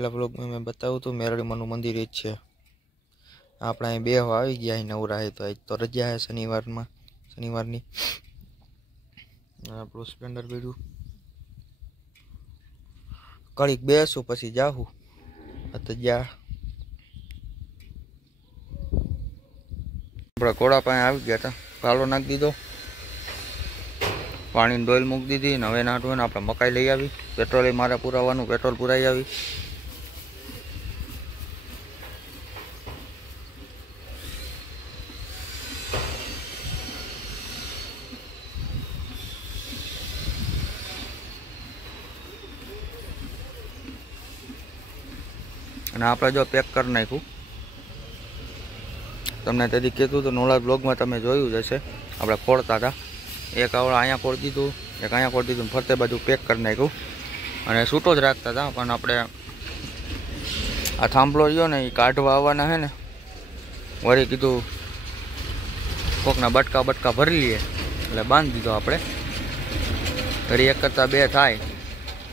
पहला ब्लॉग में मैं बताऊँ तो मेरड़ी मनु मंदिर ज है। આપણે અહીં બેહવા આવી ગયા અહીં નવરા હે તો આજ તો રજા હે શનિવારની આપણું સ્પ્લેન્ડર બેડું કડીક બેસું પછી જાહું તો જા આપણા ઘોડા પાસે આવી ગયા હતા પાલો નાખી દીધો પાણીની ડોલ મૂકી દીધી ને હવે નાટવું ને આપણે મકાઈ લઈ આવી પેટ્રોલ મારે પુરાવાનું પેટ્રોલ પુરાઈ આવી અને આપણે જો પેક કરી નાખ્યું તમને તેથી કીધું તો નોળા બ્લોગમાં તમે જોયું જ હશે આપણે ખોળતા હતા એક આવડે અહીંયા ખોળી દીધું એક અહીંયા ખોળી દીધું ફરતે બાજુ પેક કરી નાખ્યું અને છૂટો જ રાખતા હતા પણ આપણે આ થાંભલો રહ્યો ને એ કાઢવા આવવાના છે ને વળી કીધું કોકના બટકા ભરી લઈએ એટલે બાંધી દીધો આપણે વળી એક કરતાં બે થાય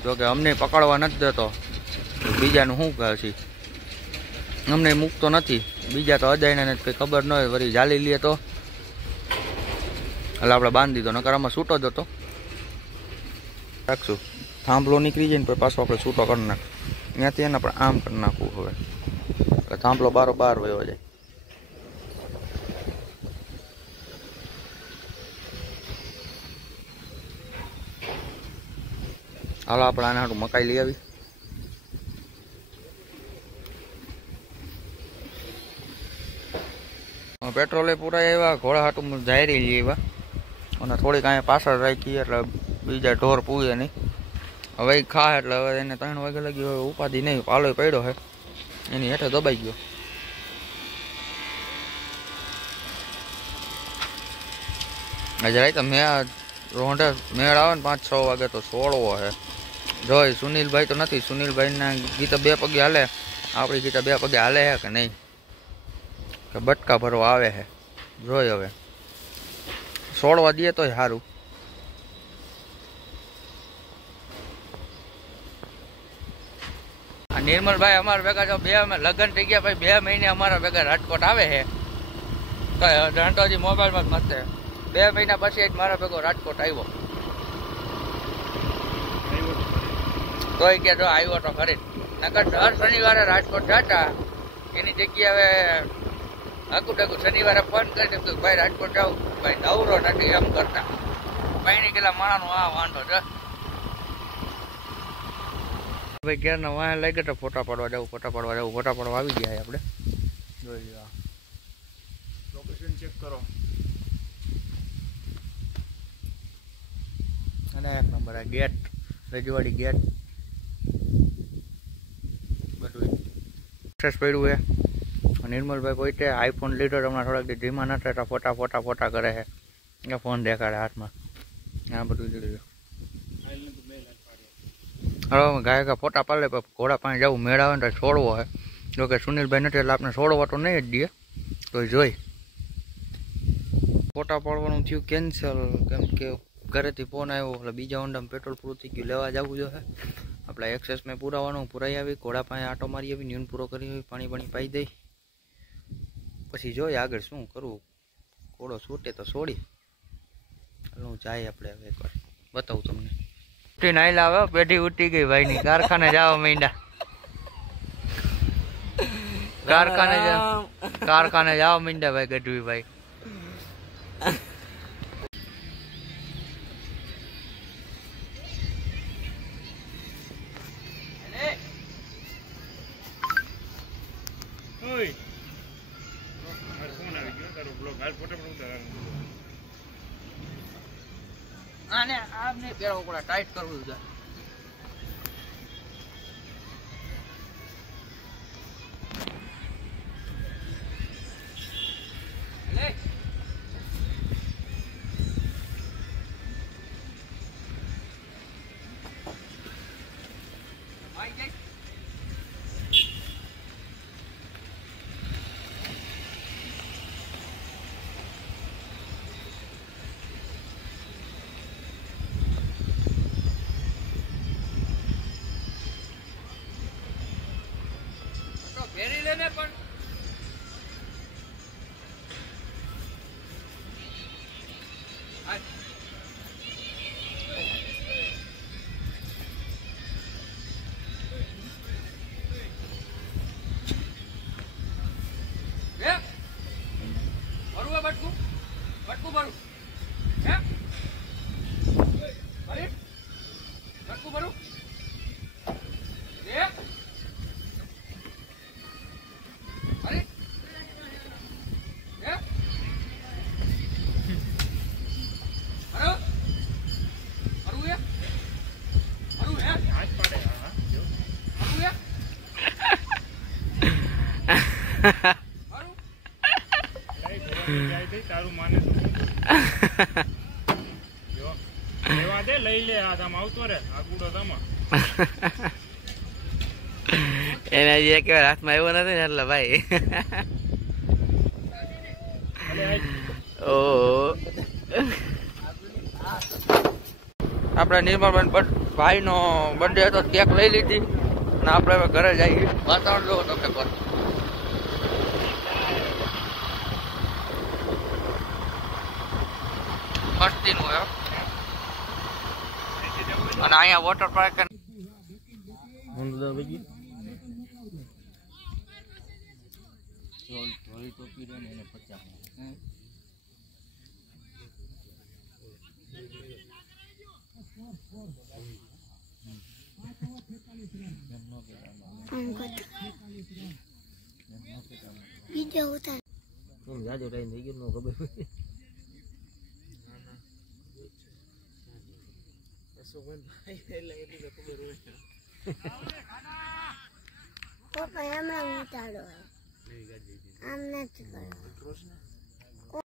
જોકે અમને પકડવા નથી દેતો બીજાનું શું કહે છે અમને મૂકતો નથી બીજા તો અજાયને કંઈ ખબર ન હોય વળી જાલી લઈએ તો એટલે આપણે બાંધી દીધો નકર આમાં છૂટો જ હતો રાખશું થાંભલો નીકળી જાય ને પછી પાછો આપણે છૂટો કરી નાખ ત્યાંથી એને આપણે આમ કરી નાખવું હવે એટલે થાંભલો બારો બહાર વયો જાય હાલો આપણે આના હાટું મકાઈ લઈ આવી પેટ્રોલે પૂરા આવ્યા ઘોડા હાટું જાહેરી લઈ આવ્યા અને થોડીક અહીંયા પાછળ રાખી એટલે બીજા ઢોર પૂએ નહીં હવે એ ખા એટલે હવે એને 3 વાગે લાગી હવે ઉપાધિ નહીં પાલો પડ્યો છે એની હેઠે દબાઈ ગયો જરાય મેં રોંઢે મેળ આવે ને 5-6 વાગે તો સોળવો છે જોઈ સુનિલભાઈ તો નથી સુનિલભાઈના ગીતા 2 પગે હાલે આપણી ગીતા 2 પગે હાલે છે કે નહીં કે બટકા ભરવા આવે છે જોઈ હવે સોળવા દઈએ તોય સારું આ નિર્મલભાઈ અમારા ભેગા જો લગ્ન થઈ ગયા ભાઈ 2 મહિને અમારા ભેગા રાજકોટ આવે છે તો ધંટોજી મોબાઈલમાં જ મસ્તે 2 મહિના પછી જ મારા ભેગો રાજકોટ આવ્યો તોય કે જો આવ્યો તો ખરી નકર દર શનિવારે રાજકોટ જતા એની જગ્યાએ હાકુ શનિવારે ફોન કરી દઉં કે ભાઈ રાજકોટ જાઉં ભાઈ નવરો નથી એમ કરતા પાણી ગયેલા માણાનો આ વાંધો છે ભાઈ ઘેરના વાહ લાગે તો ફોટા પાડવા જવું ફોટા પાડવા આવી ગયા આપણે જોઈ લો લોકેશન ચેક કરો અને 1 નંબર આ ગેટ રજવાડી ગેટ બધું સક્સેસ પડ્યું છે નિર્મલભાઈ પોતે આઈફોન લીધો હમણાં થોડાક ધીમા નતા ફોટા કરે છે એ ફોન દેખાડે હાથમાં આ બધું જોયું હવે ગાયકા ફોટા પાડે ઘોડા પાસે જવું મેળ આવે ને તો છોડવો છે જોકે સુનિલભાઈ નથી એટલે આપણે છોડવા તો નહીં જ દઈએ તો જોઈ ફોટા પાડવાનું થયું કેન્સલ કેમ કે ઘરેથી ફોન આવ્યો એટલે બીજા હોન્ડામાં પેટ્રોલ પૂરું થઈ ગયું લેવા જવું જોઈએ આપણે એક્સેસ મેં પુરાઈ આવી ઘોડા પાસે આટો મારી આવી ન્યૂન પૂરો કરી આવી પાણી પાઈ દઈ પછી જોઈએ આગળ શું કરવું ઘોડો છૂટે તો છોડી હું જાય આપણે હવે એકવાર બતાવું તમને ઉઠી નાઈ લાવે પેઢી ઉઠી ગઈ ભાઈની કારખાને જવા માંડ્યા કારખાને જવા માંડ્યા ભાઈ ગઢવી ભાઈ આને આમને પેલો કોડા ટાઈટ કરવું છે લે આઈ ગઈ ફેરી લેને પણ બટકું બટકું ભરું હે ભરી બટકું ભરું એ ભરી એ ભરો ભરું એ ભરું હે હાથ પાડે હા જો ભરું એ તારું માને જો લેવા દે લઈ લે આ તામ આવતો રે આ કુડો તામાં એને જે કે હાથમાં આવ્યો નથી ને એટલે ભાઈ ઓ આપણે નિર્મલબેન ભાઈનો બર્થડે હતો કેક લઈ લીધી અને આપણે હવે ઘરે જઈએ વાતાવરણ જોવો તમને પર મસ્તીનું એમ અને અહીંયા વોટર પાર્ક video utar જાજો ટાઈમ થઈ ગયો નો ખબર papa hemણાં ઉતારો આમ નથી કરવાનું